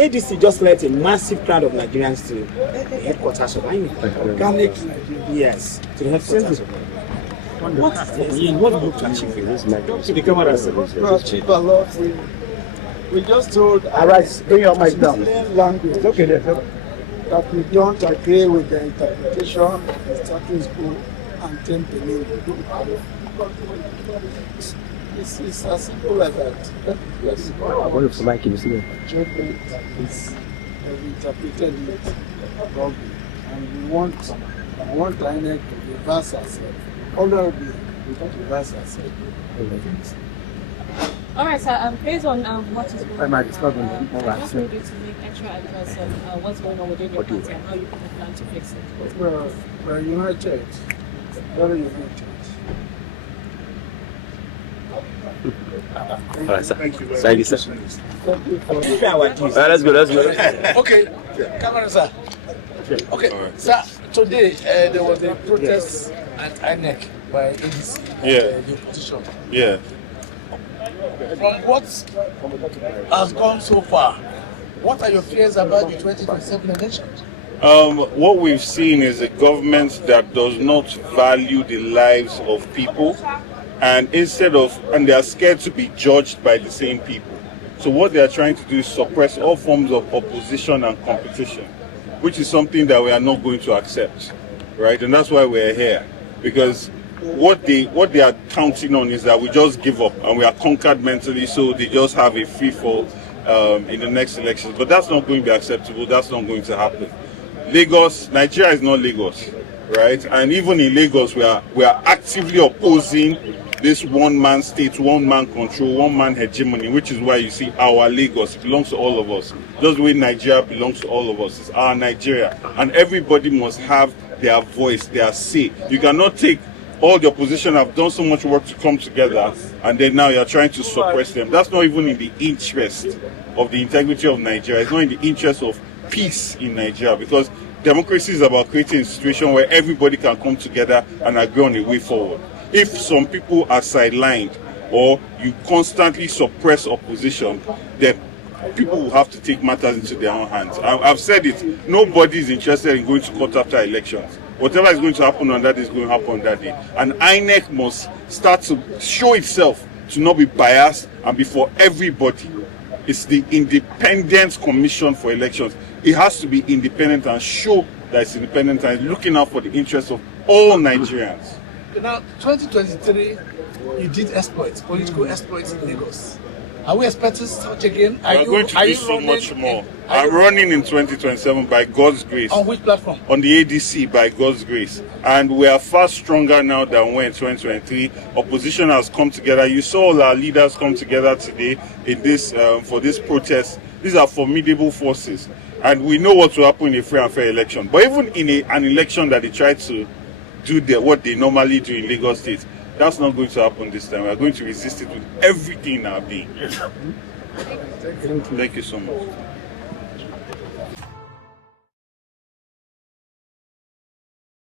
ADC just led a massive crowd of Nigerians to the headquarters of INEC. Yes, to the headquarters of INEC. What is this? What do you hope to achieve with this? Talk to the camera. We achieve a lot. We just told Alright, bring your mic down. Language. Okay, that we don't agree with the interpretation of the status quo and temporary. It's as simple as that. Yes. What if somebody can see it? Judgment is interpreted it wrongly, and we want INEC to reverse ourselves. Honorably, we want to reverse ourselves. All right, sir. Based on what is going on, I just need you to make extra address on what's going on within your party and how you plan to fix it. Well, we're united. Very united. All right, sir. Thank you very Thank you, much. sir. Thank you for Let's go. Okay, camera, sir. Okay, sir. Today there was a protest at INEC by ADC. The opposition. Yeah. From what has gone so far, what are your fears about the 2027 elections? What we've seen is a government that does not value the lives of people, and they are scared to be judged by the same people. So what they are trying to do is suppress all forms of opposition and competition, which is something that we are not going to accept, right? And that's why we're here, because what they are counting on is that we just give up and we are conquered mentally, so they just have a free fall in the next elections. But that's not going to be acceptable. That's not going to happen. Nigeria is not Lagos, right? And even in Lagos, we are actively opposing this one-man state, one-man control, one-man hegemony, which is why you see our Lagos. It belongs to all of us. Just the way Nigeria belongs to all of us. It's our Nigeria. And everybody must have their voice, their say. You cannot take all the opposition have done so much work to come together, and then now you're trying to suppress them. That's not even in the interest of the integrity of Nigeria. It's not in the interest of peace in Nigeria, because democracy is about creating a situation where everybody can come together and agree on a way forward. If some people are sidelined or you constantly suppress opposition, then people will have to take matters into their own hands. I've said it, nobody is interested in going to court after elections. Whatever is going to happen on that day is going to happen on that day. And INEC must start to show itself to not be biased and be for everybody. It's the Independent Commission for Elections. It has to be independent and show that it's independent and looking out for the interests of all Nigerians. Now, 2023, you did exploits, political exploits in Lagos. Are we expecting such again? We are going to do so much more. I'm running in 2027 by God's grace. On which platform? On the ADC by God's grace. And we are far stronger now than we were in 2023. Opposition has come together. You saw all our leaders come together today in this for this protest. These are formidable forces. And we know what will happen in a free and fair election. But even in an election that they try to do what they normally do in Lagos State, that's not going to happen this time. We are going to resist it with everything in our being. Thank you so much.